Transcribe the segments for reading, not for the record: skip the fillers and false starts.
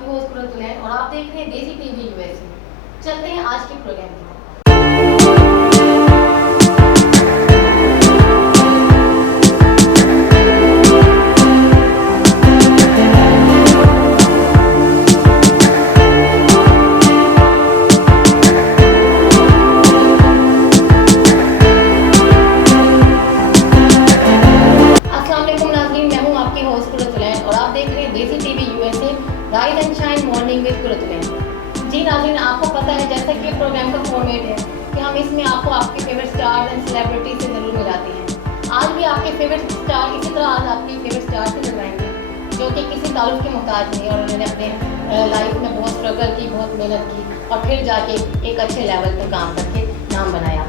आपकी होस्ट कुरतुलैन और आप देख रहे हैं देसी टीवी यूएसए। चलते हैं आज के प्रोग्राम में। अस्सलाम वालेकुम नाज़रीन, मैं हूं आपकी होस्ट कुरतुलैन और आप देख रहे हैं Desi TV USA rise and shine morning with Qurratulain. जी नाज़रीन, आपको पता है जैसा कि प्रोग्राम का फॉर्मेट है कि हम इसमें आपको आपके फेवरेट स्टार्स एंड सेलिब्रिटी से ज़रूर मिलाते हैं। आज भी आपके फेवरेट स्टार इसी तरह आज आपके फेवरेट स्टार से मिलवाएंगे जो कि किसी ताल्लुक़ के मोहताज नहीं और उन्होंने अपने लाइफ में बहुत स्ट्रगल की, बहुत मेहनत की और फिर जाके एक अच्छे लेवल पर काम करके नाम बनाया।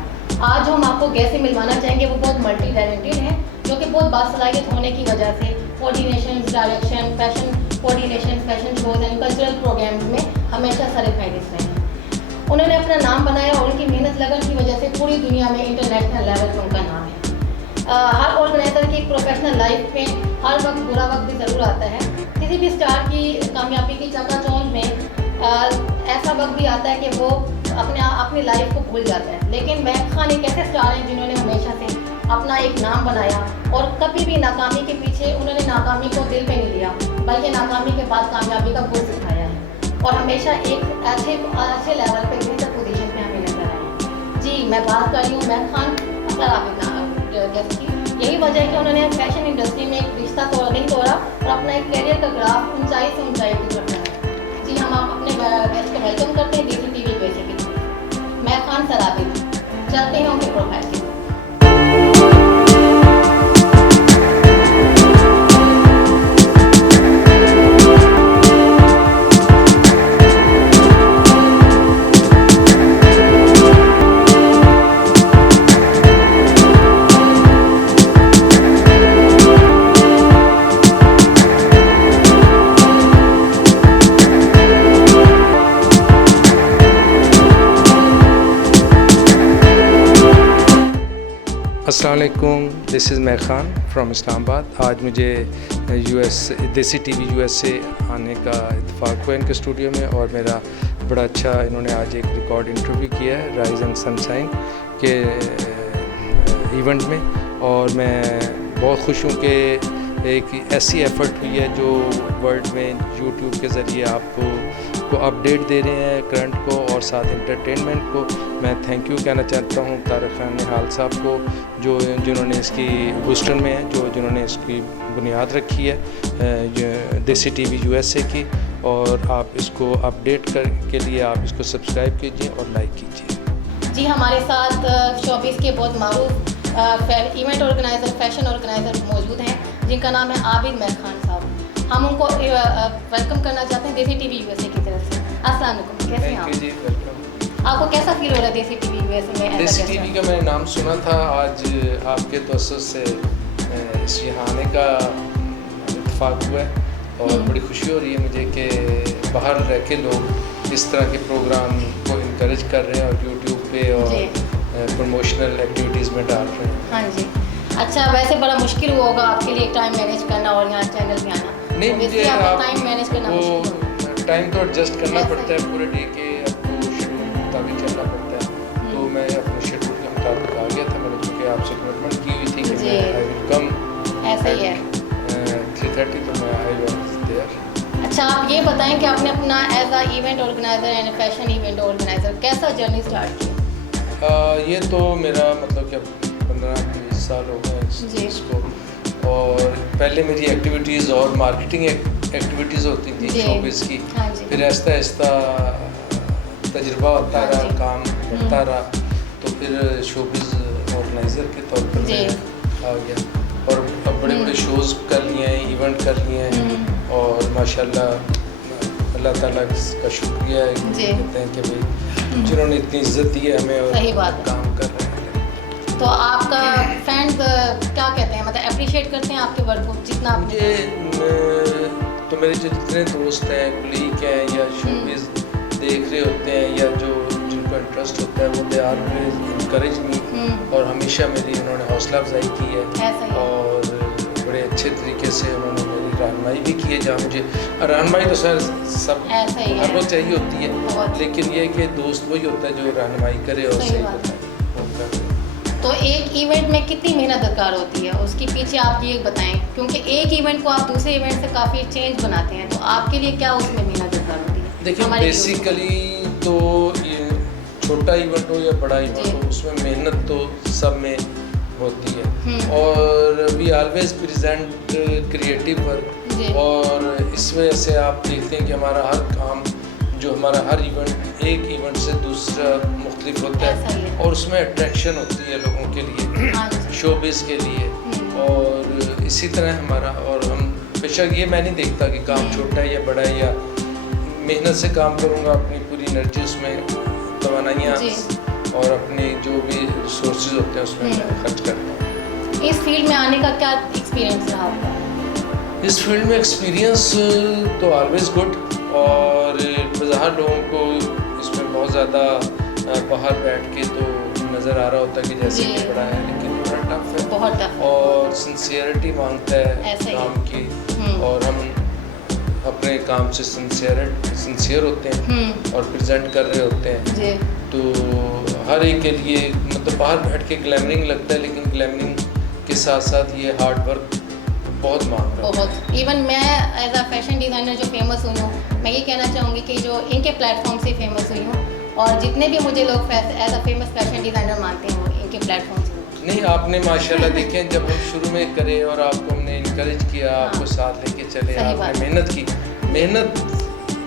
आज जो हम आपको गेस्ट से मिलवाना चाहेंगे वो बहुत मल्टी टैलेंटेड हैं, जो कि बहुत बासलाहियत होने की वजह से coordination, direction, fashion coordination, fashion shows and cultural programs में हमेशा सरफहरिस्त रहे हैं। उन्होंने अपना नाम बनाया और उनकी मेहनत लगन की वजह से पूरी दुनिया में इंटरनेशनल लेवल पर उनका नाम है। हर ऑर्गेनाइज़र की प्रोफेशनल लाइफ में हर वक्त बुरा वक्त भी ज़रूर आता है। किसी भी स्टार की कामयाबी की चकाचौंध में ऐसा वक्त भी आता है कि वो अपनी लाइफ को भूल जाता है। लेकिन महक खान एक ऐसे स्टार हैं जिन्होंने हमेशा से अपना एक नाम बनाया और कभी भी नाकामी के पीछे उन्होंने नाकामी को दिल पे नहीं लिया, बल्कि नाकामी के बाद कामयाबी का गुण सिखाया है और हमेशा एक अच्छे लेवल पे बेहतर पोजीशन पे हमें नजर आए। जी, मैं बात कर रही हूँ महक खान गेस्ट की। यही वजह है कि उन्होंने फैशन इंडस्ट्री में एक रिश्ता नहीं तोड़ा और अपना एक कैरियर का ग्राफ ऊंचाई से ऊंचाई की तरफ बढ़ाया। जी, हम अपने गेस्ट को वेलकम करते हैं देसी टीवी यूएसए की तरफ। महक खान सराबी, चलते हैं उनके प्रोफाइल की। अस्सलाम वालेकुम, this is Mahak Khan from Islamabad. आज मुझे यूएस देसी टीवी यूएसए आने का इत्तेफाक हुआ इनके स्टूडियो में और मेरा बड़ा अच्छा इन्होंने आज एक रिकॉर्ड इंटरव्यू किया है राइज एंड सनशाइन के इवेंट में और मैं बहुत खुश हूँ कि एक ऐसी एफ़र्ट हुई है जो वर्ल्ड में यूट्यूब के ज़रिए आपको अपडेट दे रहे हैं करंट को और साथ एंटरटेनमेंट को। मैं थैंक यू कहना चाहता हूँ तारिक खान निहाल साहब को जिन्होंने इसकी ह्यूस्टन में है जिन्होंने इसकी बुनियाद रखी है देसी टीवी यूएसए की। और आप इसको अपडेट के लिए आप इसको सब्सक्राइब कीजिए और लाइक कीजिए। जी, हमारे साथ शोबिस के बहुत मारूफ इवेंट ऑर्गेनाइज़र, फैशन ऑर्गेनाइज़र मौजूद हैं जिनका नाम है आबिद महक खान साहब। हम उनको वेलकम करना चाहते हैं देसी टीवी यूएसए की तरफ से। अस्सलाम वालेकुम, कैसे हैं आप? जी, वेलकम। आपको कैसा फील हो रहा है देसी टीवी यूएसए में? देसी टीवी का मैंने नाम सुना था, आज आपके तवज्जुह से इस यहाँ आने का इत्तेफाक हुआ है और बड़ी खुशी हो रही है मुझे कि बाहर रह के लोग इस तरह के प्रोग्राम को इनकरेज कर रहे हैं और यूट्यूब पे और प्रमोशनल एक्टिविटीज़ में डाल रहे हैं। हाँ जी, अच्छा, वैसे बड़ा मुश्किल हुआ होगा आपके लिए टाइम मैनेज करना और यहाँ चैनल पे आना। नहीं, मुझे टाइम मैनेज करना वो टाइम तो एडजस्ट करना पड़ता है पूरे डे के, आपको शेड्यूल के मुताबिक चलना पड़ता है। तो मैं अपने शेड्यूल के मुताबिक आ गया था। मैंने चूँकि आपसे कमिटमेंट की हुई थी कि मैं आई विल कम, ऐसा ही है 3:30, तो मैं आई वाज देयर। अच्छा, आप ये बताएं कि आपने अपना as a event organizer and fashion event organizer कैसा जर्नी स्टार्ट किया? ये तो मेरा मतलब कि 15-20 साल हो गए इस चीज़ को। और पहले मेरी एक्टिविटीज़ और मार्केटिंग एक्टिविटीज़ होती थी शोबिज़ की। हाँ, फिर आहिस्ता आहिस्ता तजुर्बा होता रहा, काम बढ़ता रहा, तो फिर शोबिज़ ऑर्गेनाइज़र के तौर पर मैं आ गया और अब बड़े बड़े शोज़ कर लिए हैं, इवेंट कर लिए हैं और माशाल्लाह अल्लाह ताला का शुक्रिया है, कहते हैं कि भाई जिन्होंने इतनी इज्जत दी है हमें और सही बात, काम कर रहे हैं। तो आपका फैंस क्या कहते हैं, मतलब अप्रिशिएट करते हैं आपके वर्क को जितना? मुझे तो मेरे जो जितने दोस्त हैं, कुलीग हैं या शोबिज़ देख रहे होते हैं या जिनको इंटरेस्ट होता है वो दे आर इनकरेज मी और हमेशा मेरी उन्होंने हौसला अफजाई की है और बड़े अच्छे तरीके से उन्होंने मेरी रहनुमाई भी की है, जहाँ मुझे रहनुमाई तो सर सब ऐसा ही है। हर रोज चाहिए होती है, बहुत। लेकिन ये कि दोस्त वही होता है जो रहनुमाई करे और सही सही बात है। बताए। तो एक इवेंट में कितनी मेहनत दरकार होती है, उसके पीछे आप ये बताएं, क्योंकि एक इवेंट को आप दूसरे इवेंट से काफ़ी चेंज बनाते हैं, तो आपके लिए क्या उसमें मेहनत दरकार होती है? देखिए हमारे लिए बेसिकली तो ये छोटा इवेंट हो या बड़ा इवेंट जी। हो, उसमें मेहनत तो सब में होती है, हम्म। और we always present creative work, जी। और इस वजह से आप देखते हैं कि हमारा हर काम, जो हमारा हर इवेंट एक इवेंट से दूसरा मुख्तलिफ होता ऐसा ही है, है। और उसमें अट्रैक्शन होती है लोगों के लिए, हाँ जी। शोबिज़ के लिए, और इसी तरह हमारा, और हम बेशक ये मैं नहीं देखता कि काम छोटा है या बड़ा है, या मेहनत से काम करूँगा, अपनी पूरी एनर्जी उसमें तवानाइयाँ जी। और अपने जो भी रिसोर्सेज होते हैं उसमें मैं खर्च करता हूँ। इस फील्ड में आने का क्या एक्सपीरियंस रहा आपका? इस फील्ड में एक्सपीरियंस तो ऑलवेज गुड, और बाज़ार लोगों को इसमें बहुत ज़्यादा बाहर बैठ के तो नज़र आ रहा होता है कि जैसे जी। कि बड़ा है, लेकिन बड़ा टफ है, बहुत टफ। और सिंसियरिटी मांगता है ऐसा ही है। काम की, और हम अपने काम से सिंसियर होते हैं और प्रेजेंट कर रहे होते हैं, जी। तो हर एक के लिए मतलब बाहर बैठ के ग्लैमरिंग लगता है, लेकिन ग्लैमरिंग के साथ साथ ये हार्ड वर्क बहुत मांग रहा है। बहुत। इवन मैं एज अ फैशन डिज़ाइनर जो फेमस हुई हूँ, मैं ये कहना चाहूँगी कि जो इनके प्लेटफॉर्म से फेमस हुई हूँ, और जितने भी मुझे लोग as a famous fashion designer मानते हैं वो इनके प्लेटफॉर्म से। नहीं, आपने माशाल्लाह देखें, जब हम शुरू में करे और आपको हमने इनकरेज किया, हाँ। आपको साथ लेके चले, सही बात। आपने मेहनत की, मेहनत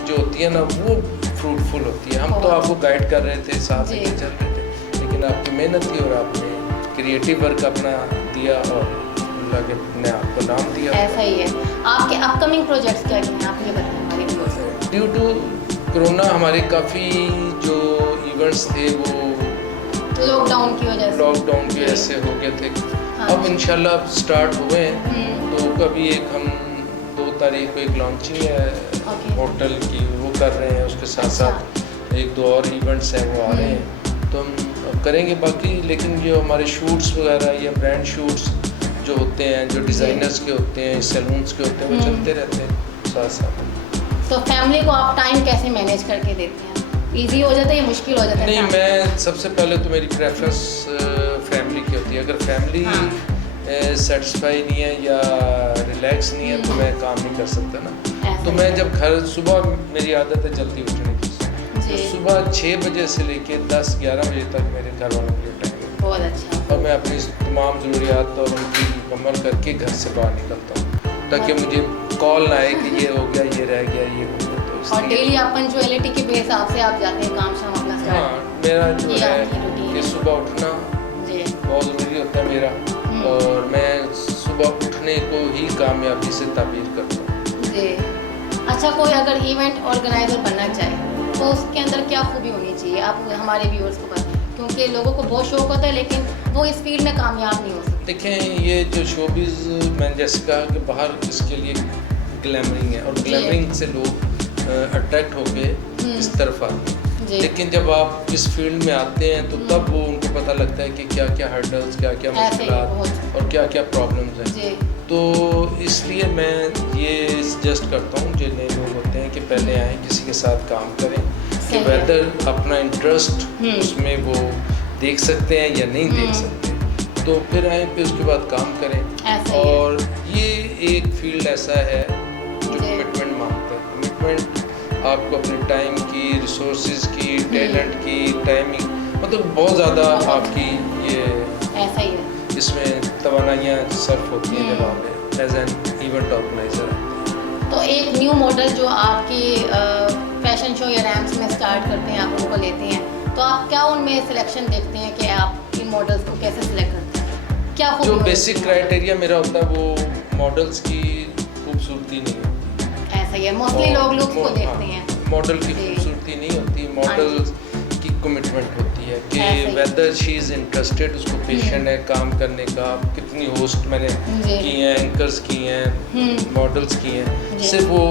जो होती है ना वो फ्रूटफुल होती है। हम तो बहुत। आपको गाइड कर रहे थे, साथ जी। लेके चल रहे थे, लेकिन आपकी मेहनत थी और आपने क्रिएटिव वर्क अपना दिया और अल्लाह के ने आपको नाम दिया। ऐसा ही है। आपके अपकमिंग प्रोजेक्ट्स क्या हैं, आप ये बताएं हमारे व्यूअर्स को। ड्यू टू कोरोना हमारे काफ़ी जो इवेंट्स थे वो लॉकडाउन की वजह से। लॉकडाउन की वजह से हो गए थे। हाँ अब जी। इंशाल्लाह अब स्टार्ट हुए हैं, हम्म। तो कभी एक हम 2 तारीख को एक लॉन्चिंग है ओके। होटल की, वो कर रहे हैं, उसके साथ साथ 1-2 और इवेंट्स हैं वो आ रहे हैं, तो हम अब करेंगे बाकी। लेकिन जो हमारे शूट्स वगैरह या ब्रांड शूट्स जो होते हैं, जो डिज़ाइनर्स के होते हैं, सैलून्स के होते हैं, वो चलते रहते हैं साथ साथ। तो फैमिली को आप टाइम कैसे मैनेज करके देते हैं? इजी हो जाता है या मुश्किल हो जाता है? नहीं, family? मैं सबसे पहले तो मेरी प्रेफरेंस फैमिली की होती है। अगर फैमिली हाँ। सेटिस्फाई नहीं है या रिलैक्स नहीं है तो मैं काम नहीं कर सकता ना। ऐसा तो ही मैं है। जब घर सुबह, मेरी आदत है जल्दी उठने की, तो जी। सुबह 6 बजे से लेके 10-11 बजे तक मेरे घर वालों के लिए टाइम है, बहुत अच्छा। और मैं अपनी तमाम ज़रूरियात और उनकी मुकम्मल करके घर से बाहर निकलता हूँ, ताकि मुझे कॉल ना आए कि ये हो गया, ये रह गया, ये हो गया। तो और इसलिए डेली अपन ज्वेलिटी के हिसाब से आप जाते हैं काम शाम अपना हाँ, स्टार्ट? मेरा जो ये आपकी है routine कि है। सुबह उठना जी। बहुत ज़रूरी होता है मेरा, और मैं सुबह उठने को ही कामयाबी से ताबीर करता हूँ। जी। अच्छा, कोई अगर इवेंट ऑर्गेनाइजर बनना चाहे तो उसके अंदर क्या खूबी होनी चाहिए, आप हमारे व्यूअर्स को बताएं, क्योंकि लोगों को बहुत शौक होता है लेकिन वो इस फील्ड में कामयाब नहीं हो सकते। देखें, ये जो शोबिज़, मैंने जैसे कहा कि बाहर इसके लिए ग्लैमरिंग है, और जी। ग्लैमरिंग से लोग अट्रैक्ट होके इस तरफ आते हैं, जी। लेकिन जब आप इस फील्ड में आते हैं तो तब वो उनको पता लगता है कि क्या क्या हर्डल्स, क्या क्या ऐसे ही मुश्किलात बहुत। और क्या क्या प्रॉब्लम्स हैं। जी। तो इसलिए मैं ये सजेस्ट करता हूँ जो नए लोग होते हैं कि पहले आएँ, किसी के साथ काम करें, कि सही है। वेदर अपना इंटरेस्ट उसमें वो देख सकते हैं या नहीं देख सकते, तो फिर आएँ, फिर उसके बाद काम करें। ऐसा ही है। और ये एक फील्ड ऐसा है जो जी। कमिटमेंट मांगता है। कमिटमेंट आपको अपने टाइम की, रिसोर्सेज की, टैलेंट की, टाइमिंग, मतलब बहुत ज़्यादा आपकी ये ऐसा ही है। इसमें तवानाइयाँ सर्फ होती हैं जब आप एज एन इवेंट ऑर्गेनाइजर। तो एक न्यू मॉडल जो आपकी फैशन शो या रैम्प्स में स्टार्ट करते हैं, आप उनको लेते हैं, तो आप क्या उनमें सिलेक्शन देखते हैं कि आप इन मॉडल्स को कैसे सिलेक्ट करते हैं? क्या खूबी जो होती बेसिक है? क्राइटेरिया मेरा होता है वो मॉडल्स की खूबसूरती नहीं होती। ऐसा ही है, मोस्टली लोग लुक्स को देखते हैं। मॉडल की जी। खूबसूरती नहीं होती, मॉडल की कमिटमेंट होती है कि ऐसे ही। वेदर शी इज़ इंटरेस्टेड, उसको पेशेंट है काम करने का। कितनी होस्ट मैंने जी। की हैं, एंकर्स की हैं, मॉडल्स की हैं, जी। सिर्फ वो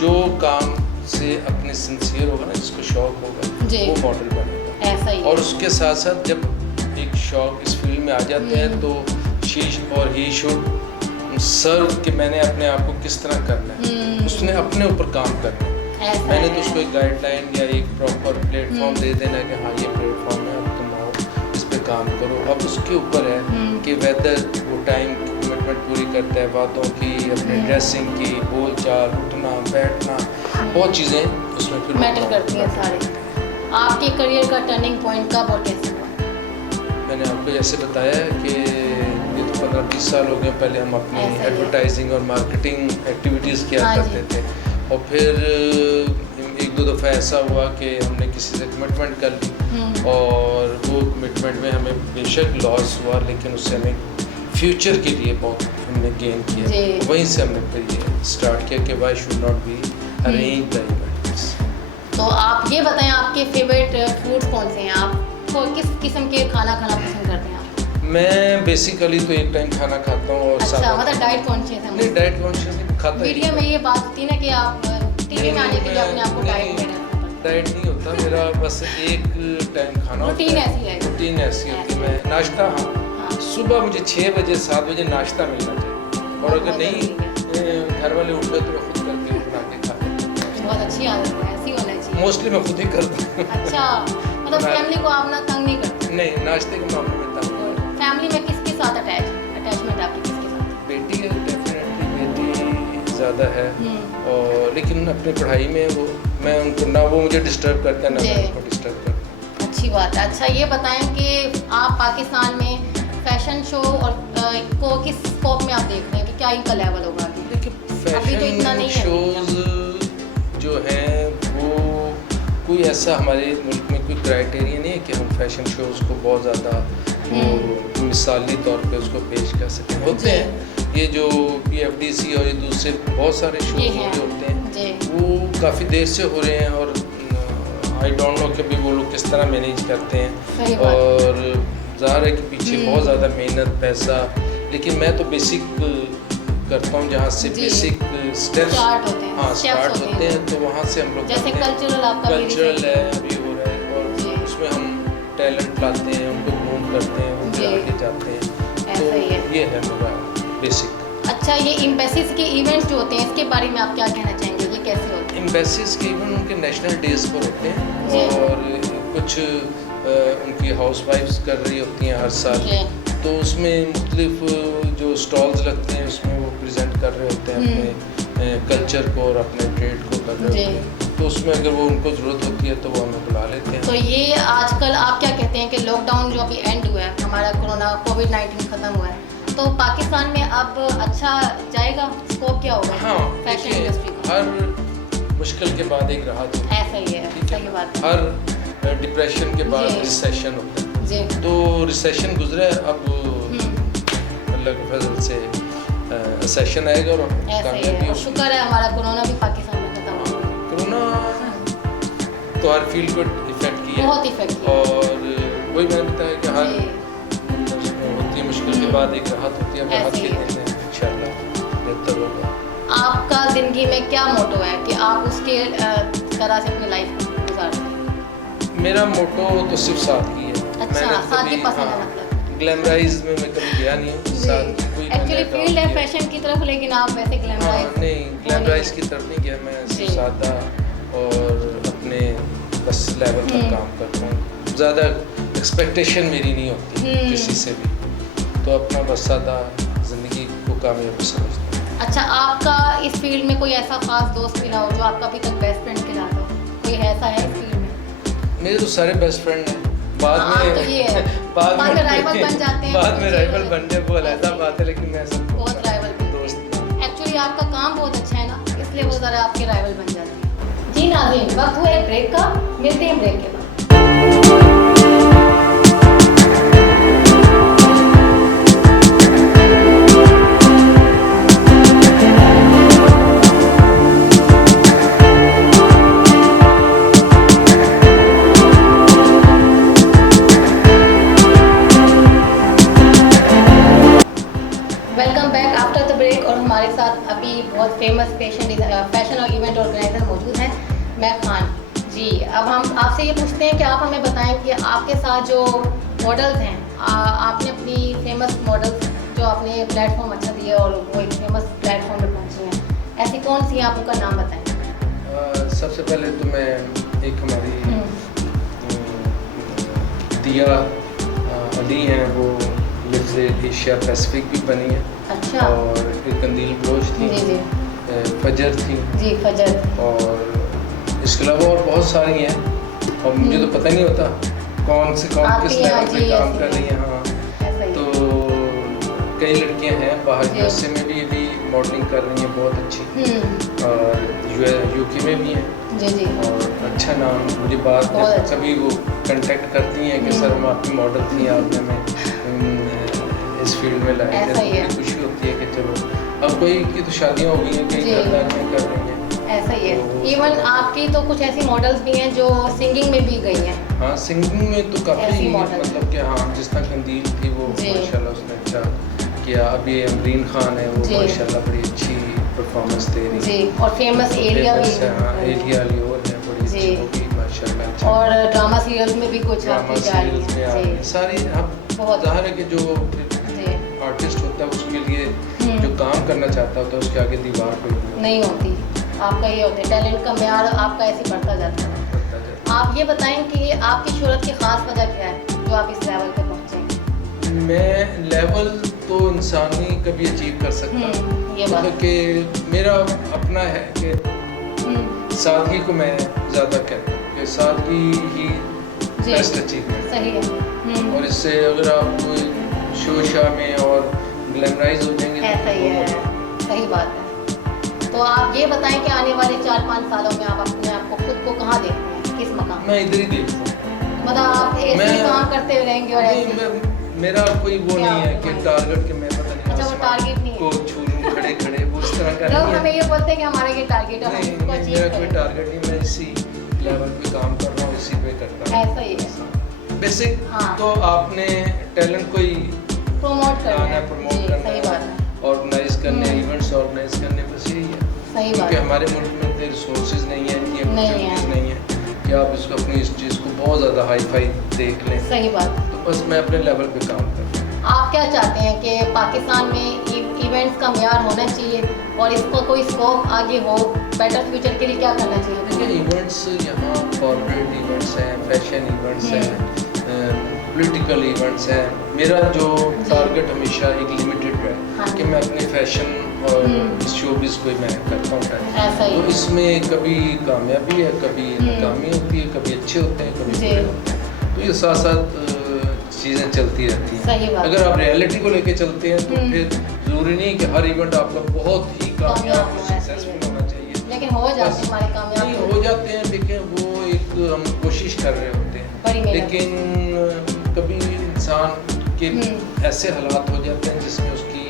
जो काम से अपने सिंसियर होगा ना, जिसको शौक होगा, जी। वो मॉडल बनेगा। ऐसा ही और है। उसके साथ साथ जब एक शौक इस फील्ड में आ जाते हैं तो शी और ही शुड सर्व कि मैंने अपने आप को किस तरह करना है, उसने अपने ऊपर काम करना है। मैंने तो उसको एक गाइडलाइन या एक प्रॉपर प्लेटफॉर्म दे देना है कि हाँ ये प्लेटफॉर्म है, अब तुम आओ इस पे काम करो। अब उसके ऊपर है कि वेदर वो टाइम कमिटमेंट पूरी करता है, बातों की, अपने ड्रेसिंग की, बोल चाल, उठना बैठना, बहुत चीज़ें उसमें फिर मैटर करती हैं सारी। आपके करियर का टर्निंग पॉइंट कब और कैसे हुआ? मैंने आपको जैसे बताया कि ये तो 15-20 साल हो गए, पहले हम अपनी ऐसा ही है। एडवर्टाइजिंग और मार्केटिंग एक्टिविटीज़ किया हाँ करते थे, और फिर एक दो दफ़ा ऐसा हुआ कि हमने किसी से कमिटमेंट कर ली और वो कमिटमेंट में हमें बेशक लॉस हुआ, लेकिन उससे हमें फ्यूचर के लिए बहुत हमने गेन किया। वहीं से हमने फिर ये स्टार्ट किया कि why should not be arrange the events. तो आप ये बताएं आपके फेवरेट फूड्स कौन से हैं? आपको किस किस्म के खाना खाना पसंद करते हैं आप? मैं बेसिकली तो एक टाइम खाना खाता हूँ और अच्छा, मतलब डाइट कॉन्शियस है? नहीं, डाइट कॉन्शियस नहीं खाता। वीडियो में ये बात होती है ना कि आप टीवी में आने के लिए अपने आप को डाइट में रखना पड़ता है। डाइट नहीं होता मेरा, बस एक टाइम खाना। रूटीन ऐसी है। रूटीन ऐसी होती है। मैं नाश्ता, हाँ, सुबह मुझे 6 बजे 7 बजे नाश्ता मिलना चाहिए, और अगर नहीं घर वाले उठ गए तो मैं खुद करके बना के खा लेता हूँ। बहुत अच्छी आदत है, ऐसी होना चाहिए। मोस्टली मैं खुद ही करता हूँ। अच्छा, मतलब फैमिली को आप ना तंग नहीं करते? नहीं, नाश्ते के मामले में तंग नहीं। फैमिली में किसके साथ अटैचमेंट आपकी किसके साथ? बेटी है, डेफिनेटली बेटी ज़्यादा है, और लेकिन अपनी पढ़ाई में वो मैं उनको ना, वो मुझे डिस्टर्ब करता है ना मैं उनको डिस्टर्ब करता हूँ। अच्छी बात है। अच्छा, ये बताएं कि आप पाकिस्तान में फैशन शो और को किस स्कोप में आप देख रहे हैं कि क्या इनका लेवल होगा? देखिए, अभी तो इतना नहीं है। शोज़ जो हैं वो कोई ऐसा हमारे मुल्क में कोई क्राइटेरिया नहीं है कि हम फैशन शोज़ को बहुत ज़्यादा वो मिसाली तौर पे उसको पेश कर सकें। होते हैं ये जो PFDC और ये दूसरे बहुत सारे शोज़ होते हैं, वो काफ़ी देर से हो रहे हैं, और आई डोंट नो कि भी वो लोग किस तरह मैनेज करते हैं, और ज़ाहिर है कि पीछे बहुत ज़्यादा मेहनत, पैसा, लेकिन मैं तो बेसिक करता हूँ जहाँ से बेसिक स्टेप्स स्टार्ट होते हैं, तो वहाँ से हम लोग जैसे कल्चरल है अभी हो रहा है, और उसमें हम टैलेंट लाते हैं, उनको ग्रूम करते हैं, उनके आगे जाते हैं, तो ये है मेरा बेसिक। अच्छा, ये एम्बेसीज के इवेंट्स जो होते हैं इसके बारे में आप क्या कहना चाहेंगे, ये कैसे होते हैं? एम्बेसीज के इवेंट उनके नेशनल डेज पर होते हैं, और कुछ उनकी हाउसवाइफ्स कर रही होती हैं हर साल, तो उसमें मुख्तलिफ जो स्टॉल्स लगते हैं उसमें वो प्रेजेंट कर रहे होते हैं अपने कल्चर को और अपने ट्रेड को कर रहे होते हैं, तो उसमें अगर वो उनको ज़रूरत होती है तो वो हमें बुला लेते हैं। तो ये आजकल आप क्या कहते हैं कि लॉकडाउन जो अभी एंड हुआ है, हमारा कोविड-19 ख़त्म हुआ है, तो पाकिस्तान में अब अच्छा जाएगा? स्कोप क्या होगा? हाँ, फैशन इंडस्ट्री का हर मुश्किल के बाद एक राहत होती है। ऐसा ही है, सही बात है। हर डिप्रेशन के बाद रिसेशन होता है, तो रिसेशन गुजरा है, अब अल्लाह के फजल से सेशन आएगा और कामयाबी होगी। शुक्र है हमारा कोरोना भी पाकिस्तान में खत्म हो गया। कोरोना तो हर फील्ड को इफेक्ट किया, बहुत इफेक्ट किया, और वही मैंने बताया कि हर होती है मुश्किल के बाद एक राहत होती है, राहत के दिन में इंशाल्लाह बेहतर होगा। आपका ज़िंदगी में क्या मोटो है कि आप उसके तरह से अपनी लाइफ गुजारते हैं? मेरा मोटो तो सिर्फ सादगी है। अच्छा, सादगी पसंद है, मतलब ग्लैमराइज में मैं कभी गया नहीं हूँ। एक्चुअली फील्ड है फैशन की तरफ, लेकिन आप वैसे ग्लैमराइज नहीं, ग्लैमराइज की तरफ नहीं गया मैं, सिर्फ सादा और अपने बस लेवल पर काम करता हूँ, ज़्यादा एक्सपेक्टेशन मेरी नहीं होती किसी से भी, तो अपना बस सादा ज़िंदगी को कामयाबी समझता हूँ। अच्छा, आपका इस फील्ड में कोई ऐसा खास दोस्त मिला हो जो आपका अभी तक बेस्ट फ्रेंड कहलाता हो? कोई ऐसा है इस फील्ड में? मेरे तो सारे बेस्ट फ्रेंड हैं, बाद में तो ये है बाद में राइवल बन जाते हैं, बाद में राइवल बन जाए वो अलग बात है, लेकिन मैं सब बहुत राइवल दोस्त। एक्चुअली आपका काम बहुत अच्छा है ना, इसलिए वो ज़रा आपके राइवल बन जाते हैं। जी नाज़रीन, वक्त हुआ एक ब्रेक का, मिलते हैं ब्रेक के बाद। Welcome back after the break, और हमारे साथ अभी बहुत फेमस फैशन और इवेंट ऑर्गेनाइजर मौजूद हैं, मैं खान जी। अब हम आपसे ये पूछते हैं कि आप हमें बताएं कि आपके साथ जो मॉडल्स हैं, आपने अपनी फेमस मॉडल्स जो जो आपने प्लेटफॉर्म अच्छा दिया और वो एक फेमस प्लेटफॉर्म पे पहुँची हैं, ऐसी कौन सी हैं, आप उनका नाम बताएं। सबसे पहले तो मैं एक हमारी दिया अली हैं, वो मिस एशिया पैसिफिक भी बनी है। अच्छा। और एक कंदील बलोच थी। जी जी फजर थी। जी फजर। और इसके अलावा और बहुत सारी हैं और मुझे तो पता नहीं होता कौन किस लेवल पे काम कर रही हैं। हाँ, तो कई लड़कियां हैं बाहर यूएसए में भी अभी मॉडलिंग कर रही हैं बहुत अच्छी, और यूके में भी हैं। जी जी। और अच्छा नाम, मुझे बात कभी वो कांटेक्ट करती हैं कि सर हम आपकी मॉडल थी, आपने हमें इस फील्ड में लाया थे। तो खुशी होती है कि चलो अब कोई की तो शादियाँ हो गई हैं, कई खानदानियाँ कर रही हैं। ऐसा ही है। इवन आपकी तो कुछ ऐसी मॉडल्स भी हैं जो सिंगिंग में भी गई हैं। हाँ, सिंगिंग में तो काफ़ी मतलब कि हाँ, जिस तरह कंदील थी वो माशाल्लाह उसने अच्छा किया। अभी अमरीन खान है, वो माशाल्लाह बड़ी अच्छी परफॉर्मेंस दे रही है जी। और फेमस एरिया भी है। हाँ, एरिया लियोर है, बड़ी अच्छी होगी माशाल्लाह। और ड्रामा सीरियल्स में भी कुछ आपकी जा रही है सारी। अब ज़ाहिर है कि जो आर्टिस्ट होता है उसके लिए जो काम करना चाहता होता है उसके आगे दीवार कोई नहीं होती। आपका ये होता है टैलेंट का मेयार आपका ऐसे बढ़ता जाता है। आप ये बताएं कि आपकी शोहरत की ख़ास वजह क्या है जो आप इस लेवल पे पहुँचे? मैं लेवल तो इंसान ही कभी अचीव कर सकता, मतलब कि मेरा अपना है कि सादगी को मैं ज़्यादा कहता हूँ कि सादगी ही बेस्ट अचीवमेंट। सही है। और इससे अगर आप शोशा में और ग्लैमराइज हो जाएंगे तो सही है, सही बात है। तो आप ये बताएं कि आने वाले 4-5 सालों में आप अपने आप को खुद को कहाँ देखते हैं, किस मकाम? मैं इधर ही देखता हूँ। मतलब आप ऐसे ही काम करते रहेंगे? और ऐसे मेरा कोई वो नहीं है कि टारगेट के मैं पता नहीं। अच्छा, वो टारगेट नहीं है को छू लूं खड़े खड़े वो इस तरह का लोग हमें ये बोलते हैं कि हमारा ये टारगेट है, नहीं, मेरा कोई टारगेट नहीं, मैं इसी लेवल पे काम कर रहा हूँ, इसी पे करता हूँ। ऐसा ही है बेसिक। तो आपने टैलेंट को ही प्रमोट करना है, सही बात है, ऑर्गेनाइज करने, इवेंट्स ऑर्गेनाइज करने, बस यही है। सही बात। क्योंकि हमारे मुल्क में इतने रिसोर्सेज नहीं है, इतनी अपॉर्चुनिटीज नहीं है कि आप इसको अपनी इस चीज़ को बहुत ज़्यादा हाई फाई देख लें। सही बात। तो बस मैं अपने लेवल पे काम कर रहा हूँ। आप क्या चाहते हैं कि पाकिस्तान में इवेंट्स का मेयार होना चाहिए और इसको कोई स्कोप आगे हो, बेटर फ्यूचर के लिए क्या करना चाहिए? देखिए, इवेंट्स यहाँ कॉर्पोरेट इवेंट्स हैं, फैशन इवेंट्स हैं, पॉलिटिकल इवेंट्स हैं। मेरा जो टारगेट हमेशा एक लिमिटेड है कि मैं अपने फैशन और शोबिज़ को मैं करता हूँ। तो इसमें कभी कामयाबी है, कभी नाकामी होती है, कभी अच्छे होते हैं, कभी बुरे होते हैं। तो ये साथ साथ चीज़ें चलती रहती हैं। अगर आप रियलिटी को लेके चलते हैं तो फिर ज़रूरी नहीं कि हर इवेंट आपका बहुत ही कामयाब सक्सेसफुल होना चाहिए। लेकिन हो जाते हैं हमारे कामयाब, नहीं हो जाते हैं, लेकिन वो एक हम कोशिश कर रहे होते हैं। लेकिन कभी इंसान के ऐसे हालात हो जाते हैं जिसमें उसकी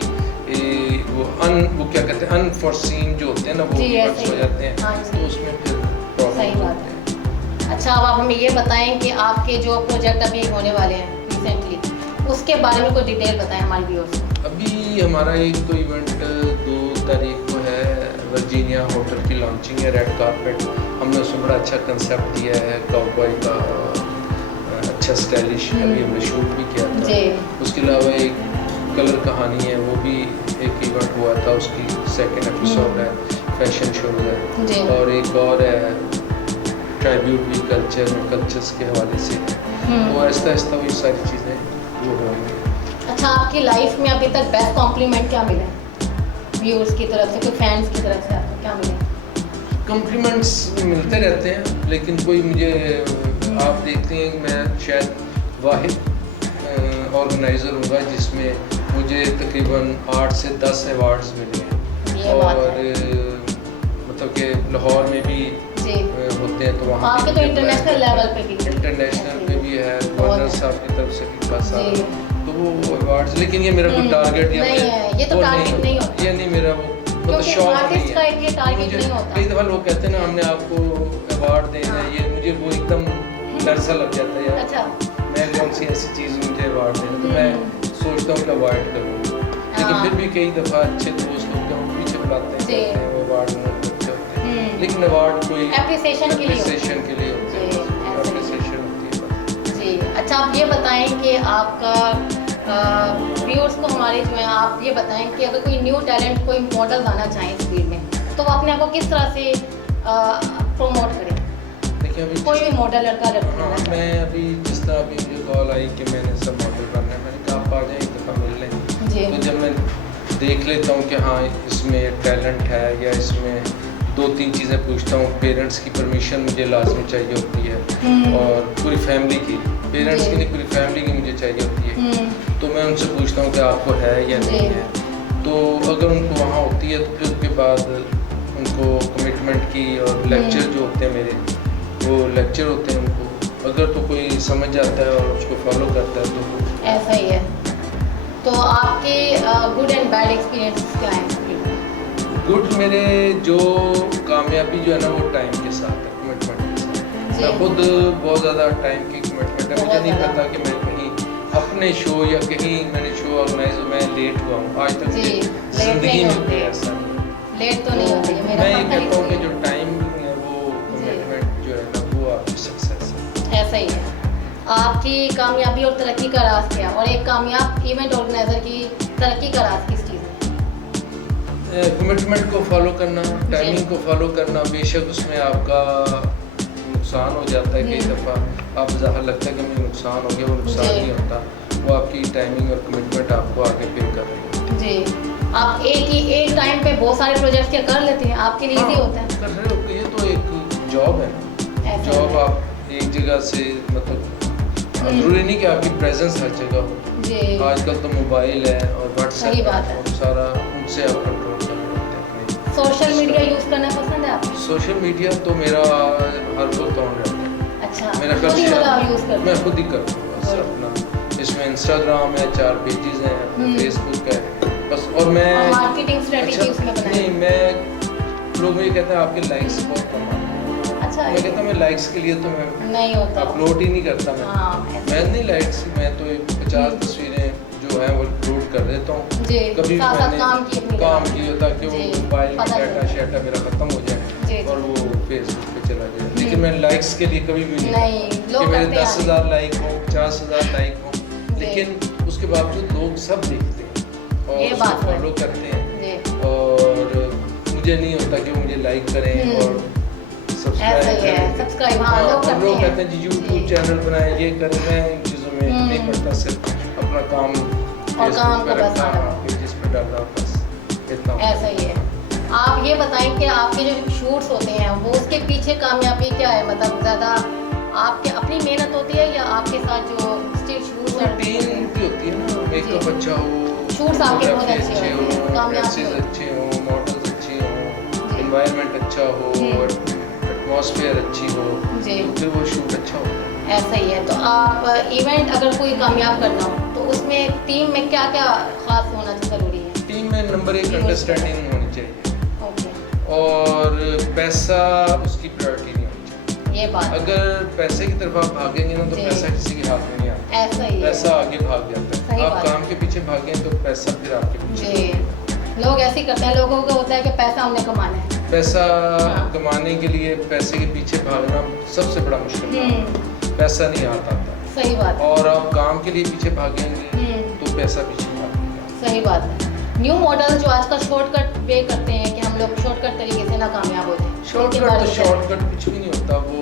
वो क्या कहते हैं अनफोर्सीन जो होते हैं ना, वो इवेंट्स हो जाते हैं। तो उसमें फिर प्रॉब्लम होते हैं। अच्छा, अब आप हमें ये बताएं कि आपके जो प्रोजेक्ट अभी होने वाले हैं रिसेंटली, उसके बारे में कोई डिटेल बताएं हमारे व्यूअर्स को। अभी हमारा एक तो इवेंट 2 तारीख को है, वर्जीनिया होटल की लॉन्चिंग है, रेड कारपेट। हमने उसमें बड़ा अच्छा कंसेप्ट दिया है, काउबॉय का अच्छा स्टाइलिश, अभी हमने शूट भी किया था। उसके अलावा एक कलर कहानी है, वो भी एक इवेंट हुआ था, उसकी 2nd एपिसोड है, फैशन शो है। और एक और है ट्राइब्यूट भी कल्चर्स के हवाले से है। वो आहिस्ता आहिस्ता वही सारी चीज़ें वो होंगी। अच्छा, आपकी लाइफ में अभी तक बेस्ट कॉम्प्लीमेंट क्या मिले व्यूअर्स की तरफ से, कोई फैंस की तरफ से आपको क्या मिले? कॉम्प्लीमेंट्स मिलते रहते हैं, लेकिन कोई मुझे आप देखते हैं मैं शायद वाहिद ऑर्गेनाइज़र होगा जिसमें मुझे तकरीबन 8 से 10 अवार्ड्स मिले हैं। और मतलब कि लाहौर में भी होते हैं, तो वहाँ आपके तो इंटरनेशनल लेवल पे भी है, गवर्नर साहब की तरफ से भी खासा, तो वो अवार्ड्स। लेकिन ये मेरा कोई टारगेट नहीं है, ये तो टारगेट नहीं होता, ये नहीं मेरा वो मतलब शौक नहीं है। कई दफ़ा लोग कहते हैं ना हमने आपको अवार्ड देना है, ये मुझे वो एकदम डर सा लग जाता है यार। अच्छा, मैं कौन सी ऐसी चीज़ मुझे अवार्ड देना, तो मैं सोचता हूँ कि अवॉइड करूँ। लेकिन फिर भी कई दफ़ा अच्छे दोस्त लोग हैं वो पीछे बुलाते हैं, वो अवार्ड में अच्छे होते हैं, लेकिन अवार्ड कोई एप्रिसिएशन के लिए होते हैं, एप्रिसिएशन होती है। जी, अच्छा, आप ये बताएं कि आपका व्यूअर्स को हमारे जो है आप ये बताएं कि अगर कोई न्यू टैलेंट कोई मॉडल आना चाहे इस फील्ड में तो वो अपने आप को किस तरह से प्रमोट करें? देखिए अभी कोई भी मॉडल लड़का हाँ, मैं अभी जिस तरह अभी मुझे कॉल आई कि मैंने सब मॉडल बनना है, मैंने कहा आप आ जाए एक दफ़ा मिल लें। जी। तो जब मैं देख लेता हूँ कि हाँ इसमें टैलेंट है या इसमें 2-3 चीज़ें पूछता हूँ, पेरेंट्स की परमिशन मुझे लाजमी चाहिए होती है और पूरी फैमिली की, पेरेंट्स की नहीं पूरी फैमिली की मुझे चाहिए होती है। तो मैं उनसे पूछता हूँ कि आपको है या नहीं है। तो अगर उनको वहाँ होती है तो फिर उसके बाद उनको कमिटमेंट की और लेक्चर जो होते हैं मेरे वो लेक्चर होते हैं उनको, अगर तो कोई समझ जाता है और उसको फॉलो करता है तो ऐसा ही है। तो आपके गुड एंड बैड एक्सपीरियंस क्या हैं? गुड मेरे जो कामयाबी जो है ना वो टाइम के साथ है, कमिटमेंट के साथ। मैं खुद बहुत ज़्यादा टाइम की कमिटमेंट है, मुझे नहीं पता कि मैं कहीं अपने शो या कहीं मैंने शो ऑर्गेनाइज मैं लेट हुआ हूँ आज तक ज़िंदगी में कोई ऐसा नहीं लेट तो नहीं होती है। मैं ये कहता हूँ कि जो टाइम है वो कमिटमेंट जो है ना वो आपकी सक्सेस है। ऐसा ही है। आपकी कामयाबी और तरक्की का राज क्या, और एक कामयाब इवेंट ऑर्गेनाइजर की तरक्की का राज किस चीज़ में? कमिटमेंट को फॉलो करना, टाइमिंग को फॉलो करना। बेशक उसमें आपका नुकसान हो जाता है, कई दफ़ा आप ज़ाहिर लगता है कि मुझे नुकसान हो गया, वो नुकसान नहीं होता, वो आपकी टाइमिंग और कमिटमेंट आपको आगे पे कर रही है। जी। आप एक टाइम पे बहुत सारे प्रोजेक्ट्स क्या कर लेते हैं? आपके लिए इजी होता है? कर रहे हो, ये तो एक जॉब है ना, जॉब आप एक जगह से मतलब जरूरी नहीं कि आपकी प्रेजेंस हर जगह हो। जी। आजकल तो मोबाइल है और सही बात है। व्हाट्सएप सारा उनसे आप कंट्रोल कर सकते हैं अपने। सोशल मीडिया यूज़ करना पसंद है आपको? सोशल मीडिया तो मेरा हर वक्त ऑन रहता है। अच्छा, मेरा खुद ही मतलब यूज़ करते मैं हैं? खुद ही करता हूँ बस अपना। इसमें इंस्टाग्राम है, 4 पेजेस हैं, फेसबुक है बस। और मैं मार्केटिंग स्ट्रेटजी उसमें बनाई? नहीं, मैं लोग मुझे कहते हैं आपके लाइक्स बहुत कम आते हैं। अच्छा, मैं कहता हूँ मैं लाइक्स के लिए तो मैं नहीं होता, अपलोड ही नहीं करता। मैं नहीं लाइक्स, मैं तो 50 तस्वीरें जो है वो अपलोड कर देता हूँ। जी। कभी साथ मैंने काम की होता कि वो मोबाइल में डाटा मेरा खत्म हो जाए और वो फेसबुक पे चला जाए। लेकिन मैं लाइक्स के लिए कभी भी नहीं कि मेरे 10,000 लाइक हो, 50,000 लाइक हो, लेकिन उसके बावजूद लोग सब देखते हैं और उसको फॉलो करते हैं और मुझे नहीं होता कि वो मुझे लाइक करें और सब्सक्राइब। हाँ, लोग कहते हैं जी यूट्यूब चैनल बनाए, ये करें। मैं इन चीज़ों में नहीं पड़ता, सिर्फ अपना काम फेसबुक पे रखा, पेजेस पे डाला, बस इतना। ऐसा ही है। आप ये बताएं कि आपके जो शूट्स होते हैं वो उसके पीछे कामयाबी क्या है? मतलब ज़्यादा आपके अपनी मेहनत होती है या आपके साथ जो स्टिल शूट्स और टीम की होती है ना, मेकअप अच्छा हो, शूट्स आपके बहुत अच्छे हो, ड्रेसेस अच्छे हो, मॉडल्स अच्छी हो, एनवायरनमेंट अच्छा हो और एटमॉस्फेयर अच्छी हो, तो फिर वो शूट अच्छा होता है। ऐसा ही है। तो आप इवेंट अगर कोई कामयाब करना हो तो उसमें टीम में क्या क्या खास होना ज़रूरी है? टीम में नंबर 1 अंडरस्टैंडिंग होनी चाहिए ओके। और पैसा उसकी प्रायोरिटी नहीं होनी चाहिए। ये बात अगर पैसे की तरफ आप भागेंगे ना तो पैसा किसी के हाथ में नहीं आता। ऐसा ही है। पैसा आगे भाग जाता है। आप काम के पीछे भागें तो पैसा फिर आपके पीछे। जी, लोग ऐसे ही करते हैं। लोगों को होता है कि पैसा हमने कमाना है, पैसा कमाने के लिए पैसे के पीछे भागना सबसे बड़ा मुश्किल है। पैसा नहीं आता। सही बात है। और आप काम के लिए पीछे भागेंगे तो पैसा पीछे भागेगा। सही बात है। न्यू मॉडल जो आजकल शॉर्टकट वे करते हैं कि हम लोग शॉर्टकट तरीके से ना कामयाब होते हैं। शॉर्टकट कुछ भी नहीं होता, वो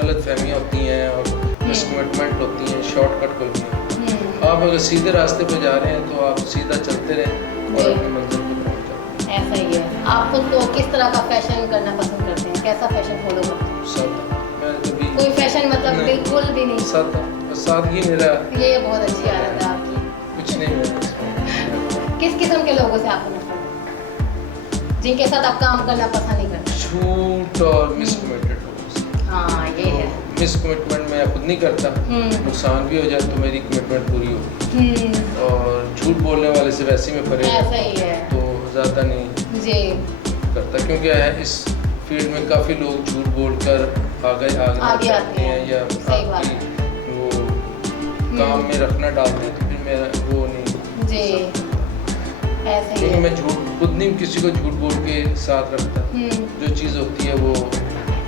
गलत फहमियाँ होती हैं और मिसकमिटमेंट होती हैं। शॉर्टकट कोई नहीं होता। आप अगर सीधे रास्ते पर जा रहे हैं तो आप सीधा चलते रहें और अपनी मंजिल पर पहुँच जाते हैं। ऐसा ही है। आप खुद को किस तरह का फैशन करना पसंद करते हैं? कैसा फैशन फॉलो करते हैं? सब मैं कभी कोई फैशन मतलब बिल्कुल भी नहीं? सादगी मेरा, ये बहुत अच्छी आदत है आपकी। कुछ नहीं मेरा। किस किस्म के लोगों से आपको नफरत है, जिनके साथ आप काम करना पसंद नहीं करते? झूठ और मिसकमिटेड लोगों से। हाँ, ये है। मिसकमिटमेंट मैं खुद नहीं करता, नुकसान भी हो जाए तो मेरी कमिटमेंट पूरी होगी। और झूठ बोलने वाले से वैसे ही मैं परे ऐसा ही है तो ज़्यादा नहीं जी करता, क्योंकि इस फील्ड में काफ़ी लोग झूठ बोलकर आगे आते हैं या आपकी वो काम में रखना डालते हैं, तो फिर मेरा वो नहीं जी। ऐसे ही क्योंकि मैं झूठ खुद नहीं किसी को झूठ बोल के साथ रखता। जो चीज़ होती है वो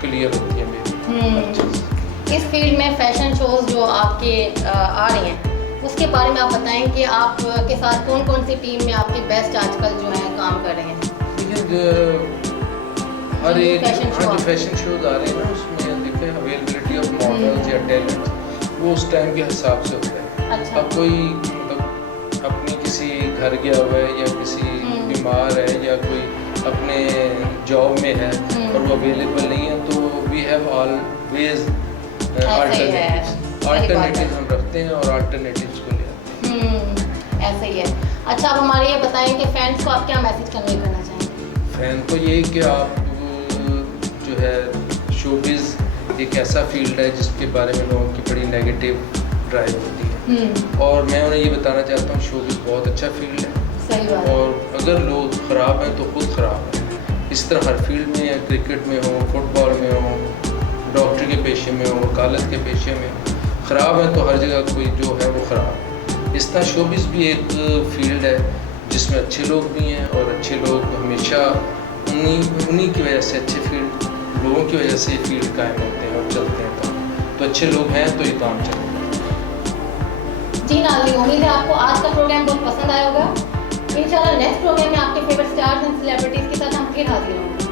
क्लियर होती है मेरी हर चीज़। इस फील्ड में फैशन शोज जो आपके आ रही हैं उसके बारे में आप बताएं कि आपके साथ कौन कौन सी टीम में आपके बेस्ट आजकल जो है काम कर रहे हैं। हर एक फैशन शो जो फैशन शोज आ रहे हैं ना, उसमें देखें अवेलेबिलिटी ऑफ मॉडल्स या टैलेंट वो उस टाइम के हिसाब से होता है। अच्छा। अब कोई मतलब अपनी किसी घर गया हुआ है या किसी बीमार है या कोई अपने जॉब में है और वो अवेलेबल नहीं है, तो वी हैव ऑलवेज अल्टरनेटिव हम रखते हैं और अल्टरनेटिव्स को ले आते हैं। ऐसे ही है। अच्छा, आप हमारे ये बताएं कि फैंस को आप क्या मैसेज कन्वे करना चाहेंगे। फैन को ये कि आप जो है शोबिज़ एक ऐसा फील्ड है जिसके बारे में लोगों की बड़ी नेगेटिव ड्राइव होती है, और मैं उन्हें ये बताना चाहता हूँ शोबिज़ बहुत अच्छा फील्ड है। सही बात है। और अगर लोग ख़राब हैं तो खुद ख़राब हैं। इस तरह हर फील्ड में है, क्रिकेट में हो, फुटबॉल में हो, डॉक्टरी के पेशे में हो, वकालत के पेशे में ख़राब है, तो हर जगह कोई जो है वो ख़राब है। इस तरह शोबिज़ भी एक फील्ड है जिसमें अच्छे लोग भी हैं, और अच्छे लोग हमेशा उन्हीं की वजह से, अच्छे फील्ड लोगों की वजह से ये फील्ड कायम होते हैं और चलते हैं काम। तो अच्छे लोग हैं तो ये काम चलता है। जी नाज़रीन, उम्मीद है आपको आज का प्रोग्राम बहुत पसंद आया होगा। इंशाल्लाह नेक्स्ट प्रोग्राम में आपके फेवरेट स्टार्स एंड सेलिब्रिटीज़ के साथ हम फिर हाजिर होंगे।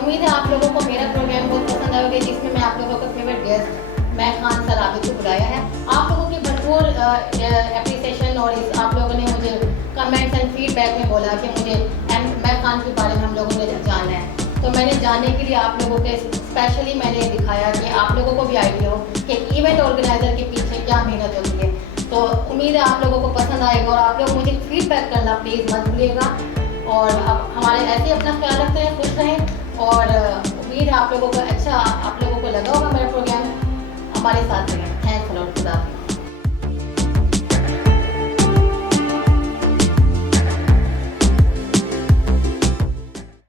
उम्मीद है आप लोगों को मेरा प्रोग्राम बहुत पसंद आएगा, जिसमें मैं आप लोगों का फेवरेट गेस्ट मैं खान सलाबी को बुलाया है। आप लोगों की भरपूर एप्रिसिएशन और आप लोगों ने मुझे कमेंट्स एंड फीडबैक में बोला कि मुझे मैं खान के बारे में हम लोगों ने जानना है, तो मैंने जानने के लिए आप लोगों के स्पेशली मैंने दिखाया कि आप लोगों को भी आइडिया हो कि इवेंट ऑर्गेनाइज़र के पीछे क्या मेहनत होती है। तो उम्मीद है आप लोगों को पसंद आएगा, और आप लोग मुझे फीडबैक करना प्लीज़ मत भूलिएगा। और अब हमारे ऐसे ही अपना ख्याल रखते हैं, खुश रहें, और उम्मीद है आप लोगों को अच्छा आप लोगों को लगा होगा मेरा प्रोग्राम। हमारे साथ रहें।